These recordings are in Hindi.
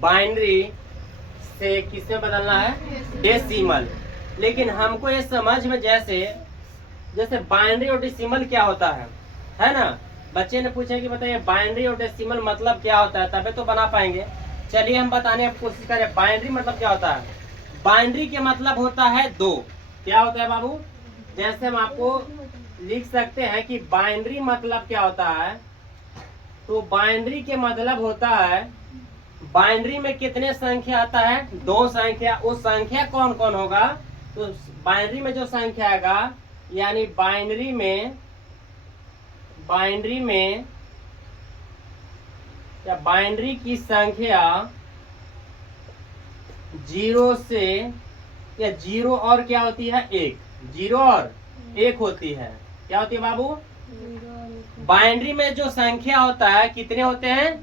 बाइनरी से किस में बदलना है, डेसिमल। लेकिन हमको ये समझ में जैसे बाइनरी और डेसिमल क्या होता है ना। बच्चे ने पूछा कि बताइए बाइनरी और डेसिमल मतलब क्या होता है, तभी तो बना पाएंगे। चलिए हम बताने की कोशिश करें। बाइनरी मतलब क्या होता है। बाइनरी के मतलब होता है दो। क्या होता है बाबू, जैसे हम आपको लिख सकते हैं कि बाइनरी मतलब क्या होता है, तो बाइनरी के मतलब होता है बाइनरी में कितने संख्या आता है, दो संख्या। उस संख्या कौन कौन होगा, तो बाइनरी में जो संख्या आएगा, यानी बाइनरी या बाइनरी की संख्या जीरो से, या जीरो और क्या होती है, एक। जीरो और एक होती है। क्या होती है बाबू, बाइनरी में जो संख्या होता है कितने होते हैं,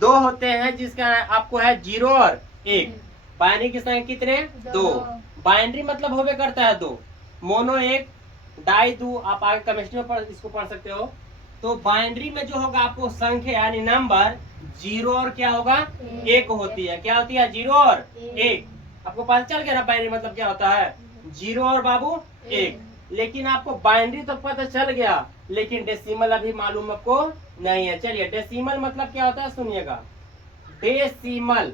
दो होते हैं, जिसका आपको है जीरो और एक। बाइनरी की संख्या कितने, दो। बाइनरी मतलब होवे करता है दो। मोनो एक, डाई दो, आप आगे केमिस्ट्री में इसको पढ़ सकते हो। तो बाइनरी में जो होगा आपको संख्या यानी नंबर जीरो और क्या होगा, एक होती है। क्या होती है, जीरो और एक। आपको पता चल गया ना बाइनरी मतलब क्या होता है, जीरो और बाबू एक। लेकिन आपको बाइनरी तो पता चल गया, लेकिन डेसिमल अभी मालूम आपको नहीं है। चलिए डेसिमल मतलब क्या होता है सुनिएगा। डेसिमल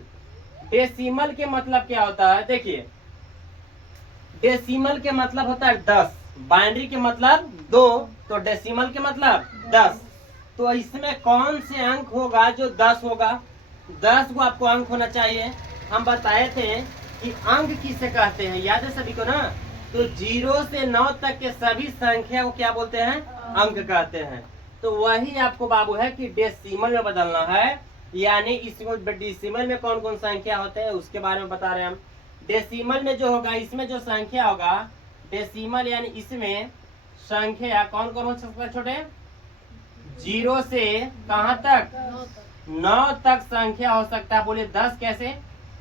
के मतलब क्या होता है, देखिए डेसिमल के मतलब होता है 10। बाइनरी के मतलब 2, तो डेसिमल के मतलब 10। तो इसमें कौन से अंक होगा जो 10 होगा, 10 को आपको अंक होना चाहिए। हम बताए थे कि अंक किसे कहते हैं, याद है सभी को ना। तो 0 से 9 तक के सभी संख्या को क्या बोलते हैं, अंक कहते हैं। तो वही आपको बाबू है कि डेसिमल में बदलना है, यानी इसमें डेसिमल में कौन कौन संख्या होते हैं उसके बारे में बता रहे हैं हम। डेसिमल में जो होगा, इसमें जो संख्या होगा डेसिमल, यानी इसमें संख्या कौन कौन हो सकता है छोटे, 0 से कहां तक, 9 तक संख्या हो सकता है। बोले 10 कैसे,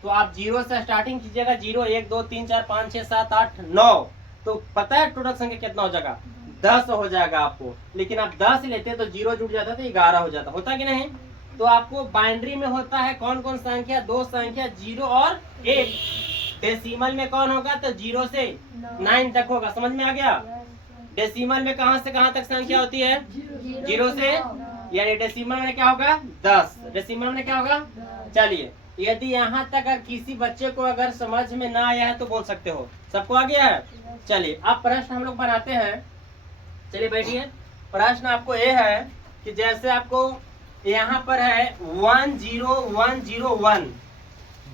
तो आप 0 से स्टार्टिंग कीजिएगा, 0 1 2 3 4 5 6 7 8 9। तो पता है टोटल संख्या कितना हो जाएगा, 10 हो जाएगा आपको। लेकिन आप 10 लेते तो 0 जुड़ जाता तो 11 हो जाता, होता कि नहीं। तो आपको बाइनरी में होता है कौन कौन संख्या, दो संख्या 0 और 1। डेसिमल में कौन होगा, तो 0 से 9 तक होगा। समझ में आ गया। डेसिमल में कहां से कहां तक संख्या होती है, 0 से, यानी डेसिमल में क्या होगा 10। डेसिमल में क्या होगा, चलिए यदि यहाँ तक अगर किसी बच्चे को अगर समझ में ना आया है तो बोल सकते हो। सबको आ गया है। चलिए अब प्रश्न हम लोग बनाते हैं। चलिए बैठिए। प्रश्न आपको ये है कि जैसे आपको यहाँ पर है 10101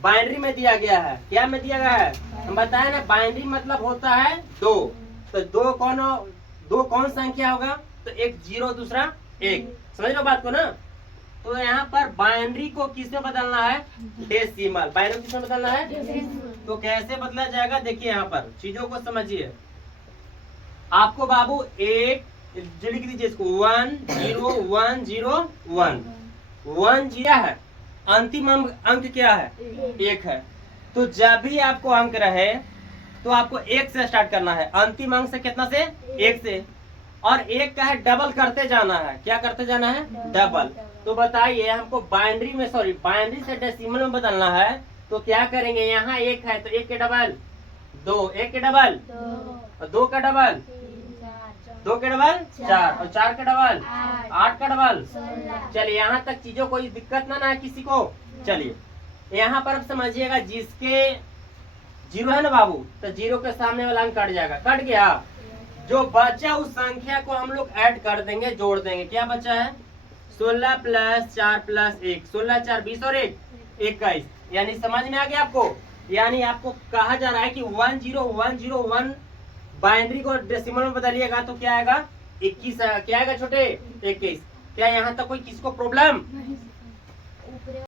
बाइनरी में दिया गया है। क्या में दिया गया है, हम बताए ना बाइनरी मतलब होता है दो। तो दो कौन संख्या होगा, तो एक 0 दूसरा 1। समझ लो बात को ना। तो यहाँ पर बाइनरी को किस में बदलना है, डेसिमल। बाइनरी किस में बदलना है, तो कैसे बदला जाएगा, देखिए यहाँ पर चीजों को समझिए। आपको बाबू एक जो लिख दीजिए इसको 10101 1 जीरो है, अंतिम अंक क्या है, 1 है। तो जब भी आपको अंक रहे तो आपको 1 से स्टार्ट करना है। अंतिम अंक से कितना से, 1 से। और 1 का है डबल करते जाना है। क्या करते जाना है, डबल। तो बताइए हमको बाइनरी से डेसिमल में बदलना है, तो क्या करेंगे, यहाँ 1 है तो 1 के डबल 2, 1 के डबल 2 का डबल 2 के डबल 4, और 4 का डबल 8 का डबल। चलिए यहाँ तक चीजों कोई दिक्कत ना है किसी को। चलिए यहाँ पर अब समझिएगा, जिसके 0 है ना बाबू, तो 0 के सामने वाला अंक कट जाएगा। कट गया, जो बचा उस संख्या को हम लोग ऐड कर देंगे, जोड़ देंगे। क्या बचा है, 16 + 4 + 1, 16 4 20 और 1 21। यानी समझ में आ गया आपको। यानी आपको कहा जा रहा है कि 10101 बाइनरी को डेसिमल में बदलिएगा तो क्या आएगा, 21। क्या आएगा छोटे, 21। क्या यहाँ तक कोई किसी को प्रॉब्लम,